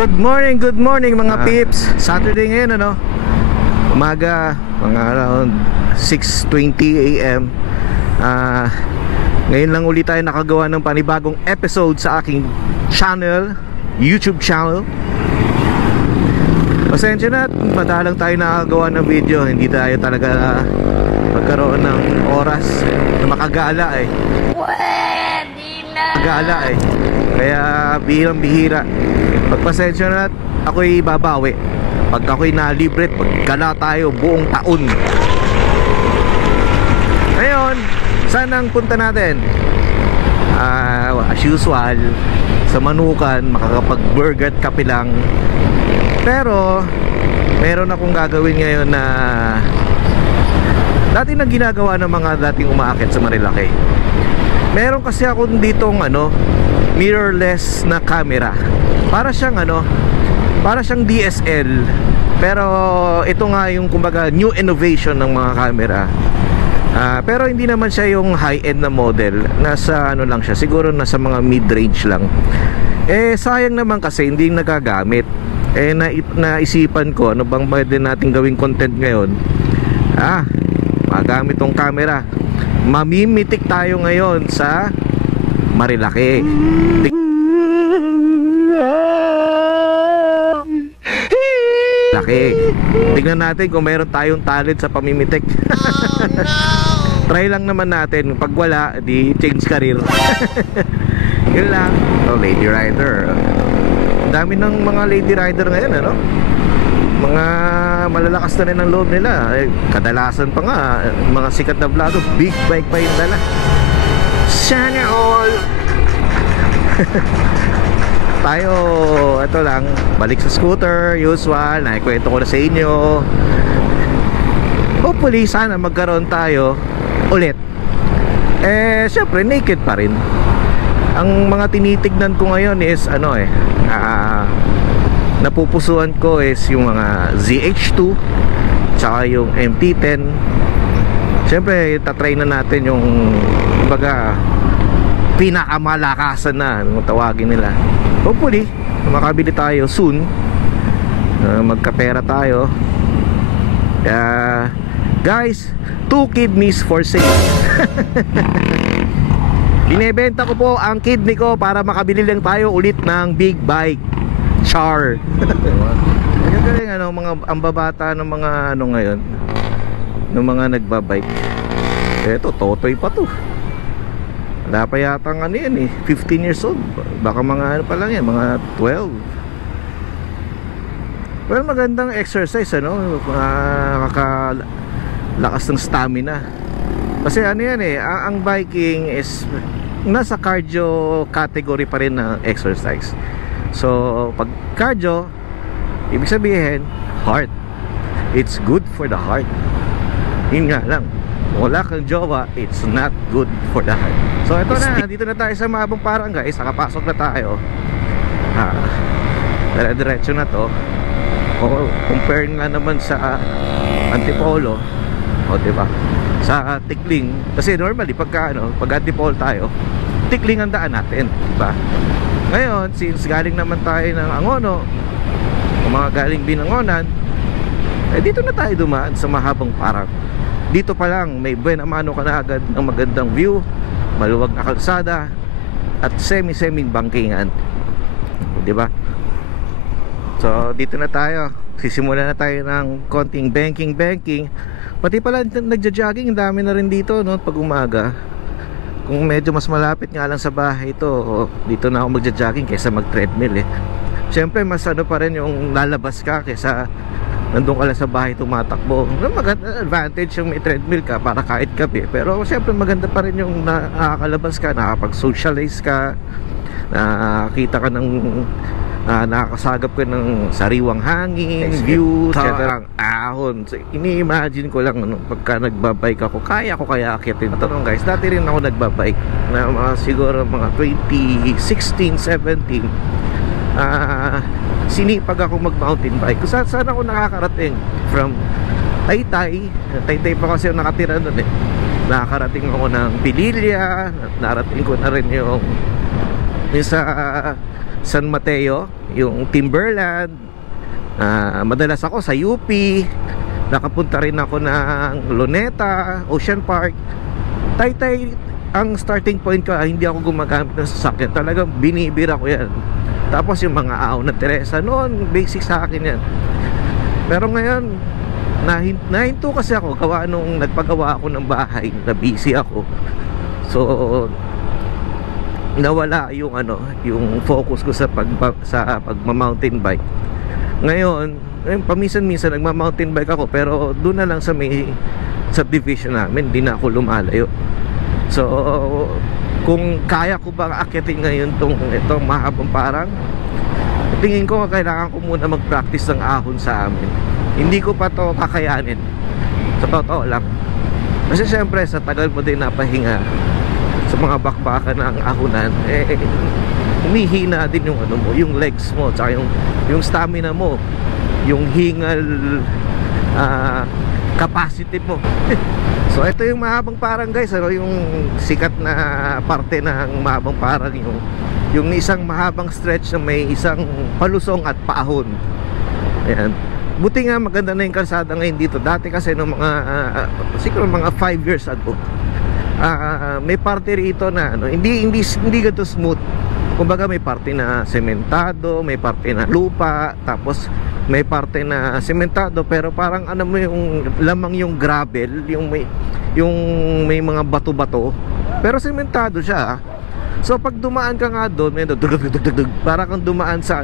Good morning mga peeps. Saturday ngayon ano. Umaga, mga around 6:20 AM. Ngayon lang ulit tayo nakagawa ng panibagong episode sa aking channel, YouTube channel. Pasensya na, madalang tayo nakagawa ng video. Hindi tayo talaga magkaroon ng oras na makagala eh. Pwede na. Magala eh. Kaya bihirang-bihira. Pagpasensya na, ako'y babawi. Pag ako'y nalibre, pagkala tayo buong taon. Ngayon, saan ang punta natin? As usual, sa Manukan, makakapag-burger at kape lang. Pero, meron akong gagawin ngayon na dati na ginagawa ng mga dating umaakit sa Marilaki. Meron kasi akong ditong mirrorless na camera. Para siyang DSL. Pero ito nga yung kumbaga new innovation ng mga camera. Pero hindi naman siya yung high-end na model. Nasa lang siya, siguro nasa mga mid-range lang. Sayang naman kasi hindi nagagamit. Naisipan ko ano bang pwede natin gawing content ngayon. Magamit tong camera. Mamimitik tayo ngayon sa Marilaki. Tignan natin kung meron tayong talent sa pamimitik. Oh, no. Try lang naman natin. Pag wala, di change career. Yun lang. Lady rider. Ang dami ng mga lady rider ngayon ano? Mga malalakas na rin ang loob nila. Kadalasan pa nga mga sikat na vlog, big bike pa yung dala. Sana all. Tayo, ito lang, balik sa scooter, usual, nakikwento ko na sa inyo. Hopefully, sana magkaroon tayo ulit. Syempre, naked pa rin. Ang mga tinitignan ko ngayon is, napupusuan ko is yung mga ZH2, tsaka yung MT-10. Syempre, tatry na natin yung, kumbaga, pinakamalakasan na, tawagin nila. Hopefully, makabili tayo soon. Magkapera tayo. Guys, 2 kidneys for sale. Binebenta ko po ang kidney ko para makabili lang tayo ulit ng big bike. Char. Ang galing ang babata ng mga ngayon, ng mga nagbabike. Eto, totoy pa to. Wala pa yata yan 15 years old. Baka mga pa lang yan, mga 12. Well, magandang exercise nakakalakas ng stamina. Kasi ang biking is nasa cardio category pa rin na exercise. So, pag cardio, ibig sabihin, heart. It's good for the heart. Yun nga lang, wala kang jowa, it's not good for the heart. So ito na, dito na tayo sa Mabong Parang guys. Nakapasok na tayo. Diretso na to. Compare nga naman sa Antipolo, diba? Sa Tikling. Kasi normally pag Antipolo tayo, Tikling ang daan natin, diba? Ngayon, since galing naman tayo ng Angono, mga galing Binangonan, dito na tayo dumaan sa Mahabang Parang. Dito pa lang may buena mano ka na agad ng magandang view, maluwag na kalsada, at semi-seming bangkingan, diba? So dito na tayo, sisimulan na tayo ng konting banking. Pati pala nagja-jogging, dami na rin dito pag umaga. Kung medyo mas malapit nga lang sa bahay ito, dito na ako magja-jogging kaysa mag-treadmill Siyempre mas pa rin yung lalabas ka kaysa nandun ka lang sa bahay tumatakbo. Maganda advantage yung may treadmill ka para kahit gabi. Pero siyempre maganda pa rin yung nakakalabas ka, nakakapag-socialize ka, nakakita ka ng nakakasagap ka ng sariwang hangin, view, etc. Ahon. So, ini-imagine ko lang pagka nagbabike ako, kaya ko kaya akitin. Tanong guys, dati rin ako nagbabike na siguro mga 2016, 17. Sinipag ako mag-mountain bike. Kung saan ako nakakarating from Taytay pa kasi ako nakatira doon Nakakarating ako ng Pililya, narating ko na rin yung sa San Mateo, yung Timberland. Madalas ako sa UP. Nakapunta rin ako ng Luneta, Ocean Park. Taytay ang starting point ko. Hindi ako gumagamit ng sasakyan, talagang binibira ko yan. Tapos yung mga Ao na Teresa noon, basic sa akin yan. Pero ngayon nahinto kasi ako gawa nung nagpagawa ako ng bahay, na busy ako. So nawala yung yung focus ko sa pagma-mountain bike. Ngayon paminsan-minsan nagma-mountain bike ako, pero doon na lang sa may subdivision namin, di na ako lumalayo. So kung kaya ko bang akyatin ngayon itong mahabang parang, tingin ko kailangan ko muna mag-practice ng ahon sa amin. Hindi ko pa to kakayanin, sa totoo lang. Kasi syempre sa tagal mo din napahinga sa mga bakbakan ng ahonan, humihina din yung yung legs mo, tsaka yung stamina mo, yung hingal capacity mo. So ito yung mahabang parang guys, yung sikat na parte ng mahabang parang, yung isang mahabang stretch na may isang palusong at paahon. Ayan. Buti nga maganda na yung kalsada ngayon dito. Dati kasi nung siguro mga 5 years ago, may parte rito na hindi ganito smooth. Kumbaga may parte na sementado, may parte na lupa, tapos may parte na sementado pero parang mo yung lamang yung gravel, yung may mga bato-bato, pero sementado siya. So pag dumaan ka nga doon, may para kang dumaan sa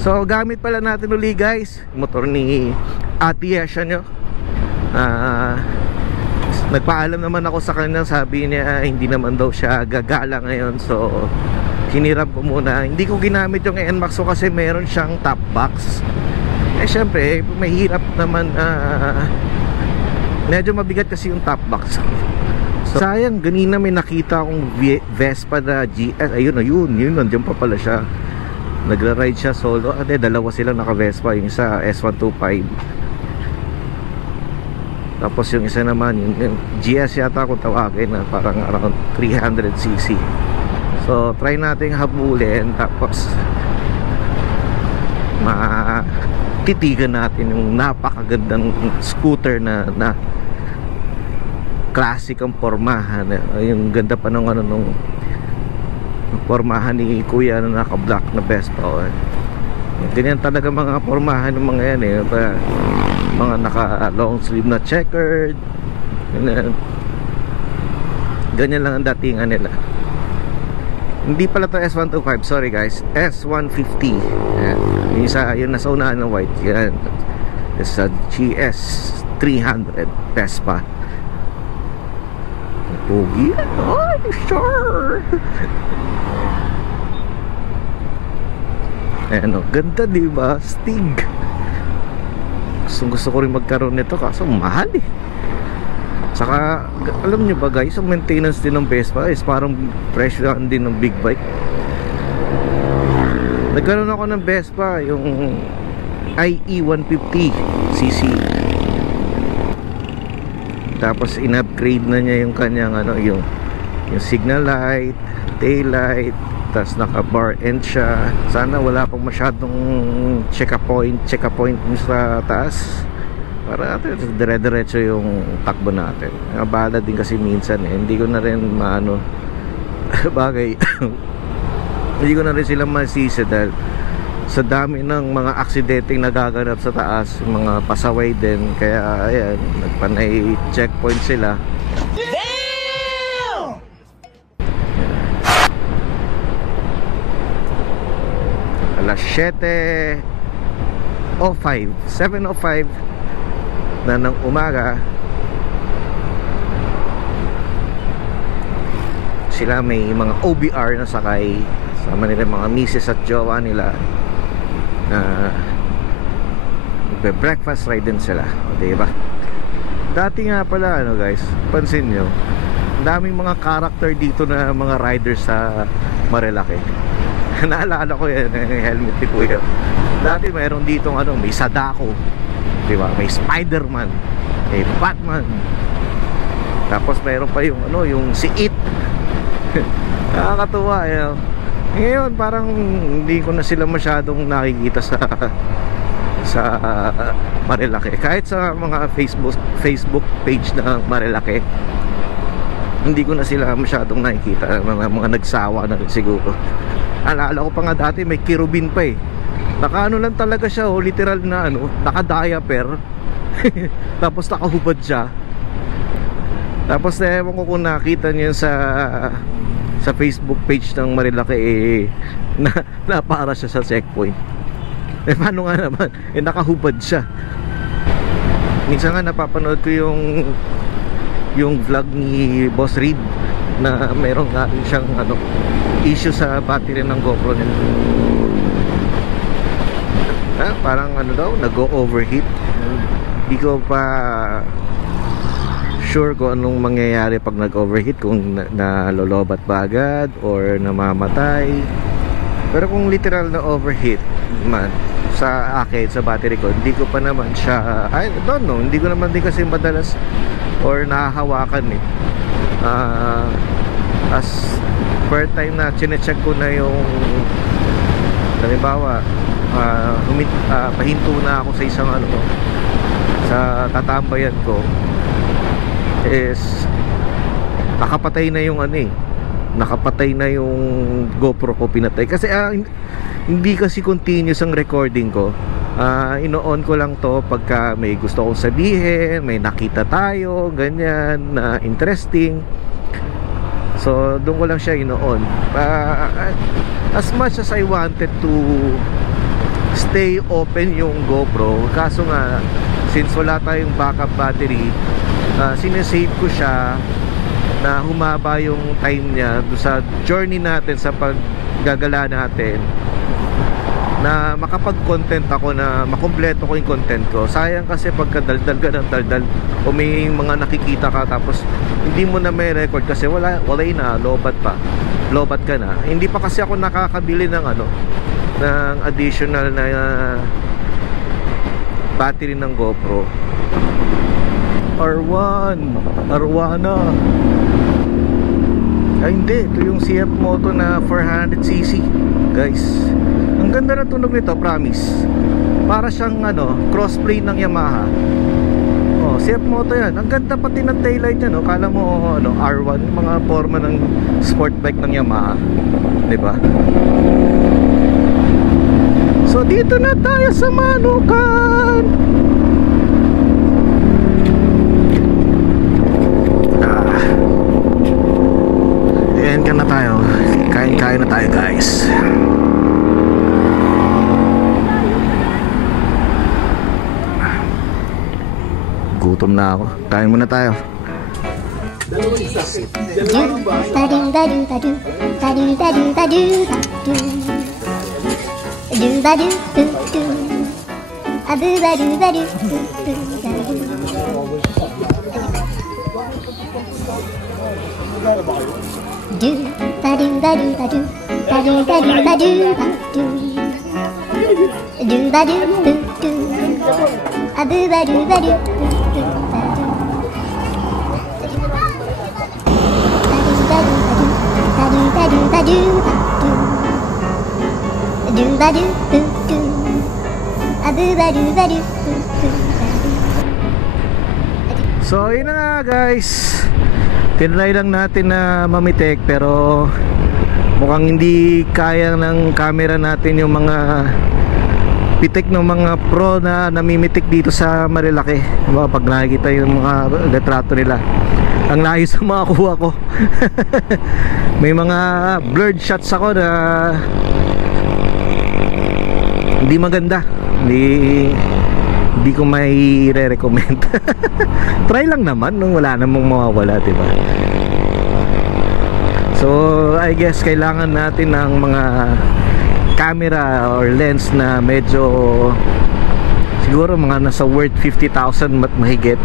so gamit pala natin uli guys, motor ni Ate Yesha nyo. Nagpaalam naman ako sa kanya, sabi niya hindi naman daw siya gagala ngayon. So hiniram ko muna. Hindi ko ginamit yung NMAX ko kasi meron siyang top box. Syempre mahirap naman, medyo mabigat kasi yung top box. So, sayang, ganina may nakita akong Vespa na GS. Ayun, nandiyan pa pala siya. Nagra-ride siya solo. Dalawa silang naka-Vespa, yung isa S125, tapos yung isa naman yung GS yata kung tawagin, na parang around 300cc. So try nating habulin, tapos matitigan natin yung napakagandang scooter na classic ang pormahan. Yung ganda pa ng nung pormahan ni Kuya na naka-black na Vespa. Ganyan talaga mga pormahan ng mga yan mga naka long sleeve na checkered. Ganyan lang ang datingan nila. Hindi pala to S125, sorry guys, S150. Yung nasa unahan ng white, yan. It's a GS 300 Vespa. Pogi. Oh, sure. Ganda diba? Stig. Gusto ko rin magkaroon nito, kaso mahal Saka alam nyo ba guys, ang maintenance din ng Vespa is parang presyo din ng big bike. Nagkaroon ako ng Vespa, yung IE 150cc. Tapos in-upgrade na niya yung kanyang yung signal light, tail light, tapos naka bar end siya. Sana wala pang masyadong check point sa taas, para dire-diretso yung takbo natin. Bahala din kasi minsan hindi ko na rin bagay hindi ko na rin sila masisi dahil sa dami ng mga aksidenteng nagaganap sa taas, mga pasaway din. Kaya ayan, nagpanay checkpoint sila. Damn! Alas 7:05 na ng umaga, sila may mga OBR na sakay, sama nila mga misis at jowa nila na breakfast ride din sila, diba? Dati nga pala guys, pansin nyo, daming mga character dito na mga riders sa Marilaki. Naalala ko yan, yung helmet ni Kuya. Dati mayroon ditong may Sadako, diba? May Spider-Man, may Batman, tapos mayroon pa yung yung si It. Nakakatuwa Ngayon parang hindi ko na sila masyadong nakikita sa Marilaki. Kahit sa mga Facebook page na Marilaki, hindi ko na sila masyadong nakikita. Mga nagsawa na rin siguro. Alala ko pa nga dati may kirubin pa eh. Nakaano lang talaga siya, oh, literal na ano, naka-diaper. Tapos nakahubad siya. Tapos ewan ko kung nakita niyo sa Facebook page ng Marilaki eh, na para siya sa checkpoint. Eh paano nga naman, eh nakahubad siya. Minsan nga napapanood ko yung vlog ni Boss Reed na meron nga siyang ano, issue sa battery ng GoPro niya. Parang ano daw, nag-overheat. Hindi ko pa sure kung anong mangyayari pag nag-overheat, kung nalolobat ba agad or namamatay. Pero kung literal na overheat man sa akin, sa battery ko, hindi ko pa naman siya, I don't know, hindi ko naman din kasi madalas or nahahawakan eh. As per time na chinecheck ko na yung, halimbawa pahinto na ako sa isang ano, sa tatambayan ko, is nakapatay na yung ano eh, nakapatay na yung GoPro ko, pinatay kasi hindi kasi continuous ang recording ko. Ino-on ko lang to pagka may gusto kong sabihin, may nakita tayo ganyan na interesting, so doon ko lang siya ino-on. As much as I wanted to stay open yung GoPro, kaso nga since wala tayong backup battery, sinesave ko siya na humaba yung time niya sa journey natin, sa paggagala natin, na makapag-content ako, na makumpleto ko yung content ko. Sayang kasi pagka daldal ka ng daldal o may mga nakikita ka tapos hindi mo na may record kasi wala na, lobat ka na. Hindi pa kasi ako nakakabili ng ano, ng additional na battery ng GoPro. Arwana. Ay hindi, ito yung CF Moto na 400cc guys. Ang ganda na tunog nito, promise. Para siyang ano, crossplay ng Yamaha. Oh, CF Moto yan. Ang ganda pati ng taillight niya, no? Kala mo ano, R1, mga forma ng sport bike ng Yamaha, 'di ba? So dito na tayo sa Manukan. Ayan ka na tayo. Kain na tayo guys. Gutom na ako. Kain muna tayo. So yun na nga guys, tinry lang natin na mamitik pero mukhang hindi kaya ng camera natin yung mga pitik ng mga pro na namimitik dito sa Marilaki. Pag nakikita yung mga retrato nila, ang layo sa mga kuha ko. May mga blurred shots ako na hindi maganda, hindi ko may re-recommend. Try lang naman nung wala namang mawawala, diba? So I guess kailangan natin ng mga camera or lens na medyo siguro mga nasa worth 50,000 mahigit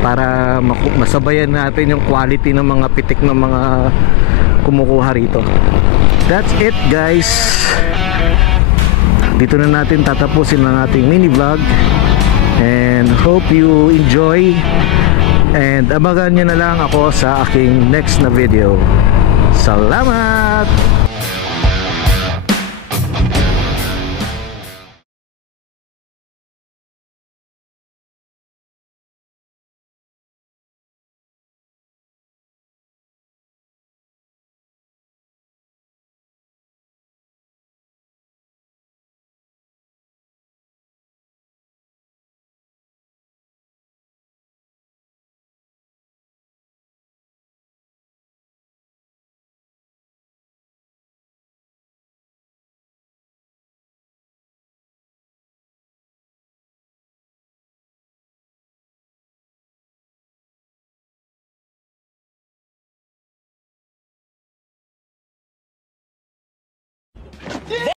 para masabayan natin yung quality ng mga pitik ng mga kumukuha rito. That's it guys. Dito na natin tatapusin ang ating mini vlog, and hope you enjoy, and abangan nyo na lang ako sa aking next na video. Salamat!